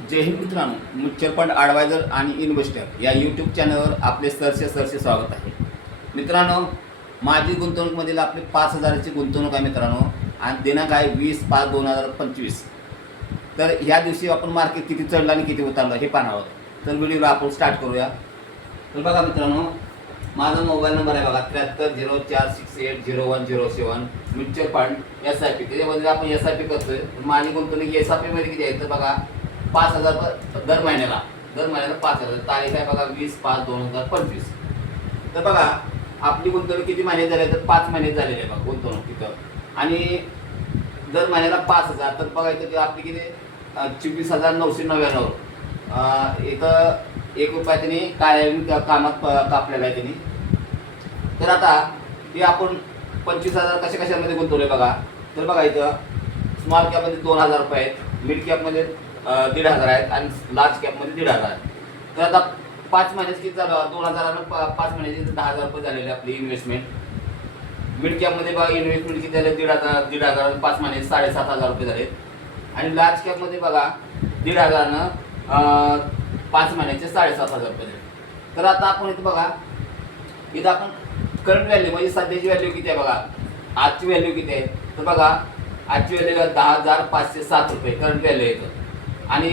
जय हिंद मित्रांनो, mutual fund adviser आणि investor या यूट्यूब चॅनलवर आपले सरसे स्वागत आहे. मित्रांनो, माझी गुंतवणूकमधील आपली 5,000ची गुंतवणूक आहे मित्रांनो, आणि दिनांक आहे 20/5/2025. तर ह्या दिवशी आपण मार्केट किती चढलं आणि किती उतरलं हे पाहणार आहोत. तर व्हिडिओला आपण स्टार्ट करूया. तर बघा मित्रांनो, माझा मोबाईल नंबर आहे बघा 7304680107. म्युच्युअल फंड SIP, त्याच्यामध्ये आपण SIP करतोय. माझी गुंतवणूक SIP मध्ये किती आहे तर बघा 5,000 दर महिन्याला 5,000. तारीख आहे बघा 20/5/2025. तर बघा आपली गुंतवणूक किती महिने झाले तर 5 महिने झालेले आहे बघा गुंतवणूक तिथं. आणि दर महिन्याला 5,000 तर बघायचं की आपली किती 24,999. इथं 1 रुपया त्यांनी काळ्या कामात कापलेला आहे त्यांनी. तर आता हे आपण 25,000 कशामध्ये गुंतवले बघा. तर बघा इथं स्मॉल कॅपमध्ये 2,000 रुपये आहेत, मिड कॅपमध्ये 1,500 आहेत आणि लार्ज कॅपमध्ये 1,500 आहेत. तर आता 5 महिन्याची किती झालं 2,000 5 महिन्याची 10,000 रुपये झालेली आपली इन्व्हेस्टमेंट. मिड कॅपमध्ये बघा इन्व्हेस्टमेंट किती झाले 1,500 5 महिने 7,500 रुपये झाले. आणि लार्ज कॅपमध्ये बघा 1,500 5 महिन्याचे 7,500 रुपये झाले. तर आता आपण इथं बघा, इथं आपण करंट व्हॅल्यू म्हणजे सध्याची व्हॅल्यू किती आहे बघा, आजची व्हॅल्यू किती आहे तर बघा आजची व्हॅल्यू 10,507 रुपये करंट व्हॅल्यू येतं. आणि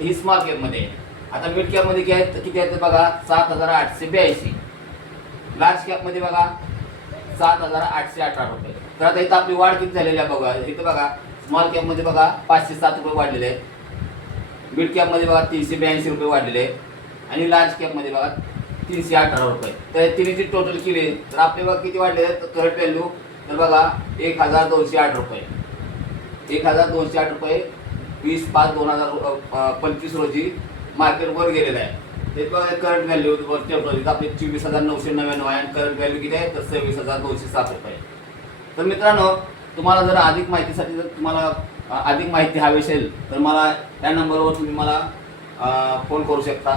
ही स्मॉल कॅपमध्ये. आता मिड कॅपमध्ये किती आहे तर बघा 7,882. लार्ज कॅपमध्ये बघा 7,818 रुपये. तर आता इथं आपली वाढ किती झालेली आहे बघा. इथं बघा स्मॉल कॅपमध्ये बघा 507 रुपये वाढलेले आहेत, मिड कॅपमध्ये बघा 382 रुपये वाढलेले आहेत आणि लार्ज कॅपमध्ये बघा 318 रुपये. तर तिन्हीची टोटल केली तर आपले बघा किती वाढले आहेत करंट व्हॅल्यू तर बघा 1,208 रुपये. 1,208 रुपये 20/5/2025 रोजी मार्केटवर गेलेलं आहे. ते बघा करंट व्हॅल्यू आपली 24,999 आहे आणि करंट व्हॅल्यू किती आहे तर 26,207 रुपये. तर मित्रांनो, तुम्हाला जर अधिक माहितीसाठी जर तुम्हाला अधिक माहिती हवी असेल तर मला या नंबरवर तुम्ही मला फोन करू शकता.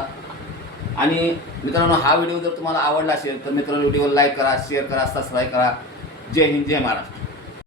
आणि मित्रांनो, हा व्हिडिओ जर तुम्हाला आवडला असेल तर मित्रांनो व्हिडिओला लाईक करा, शेअर करा, सबस्क्राईब करा. जय हिंद, जय महाराष्ट्र.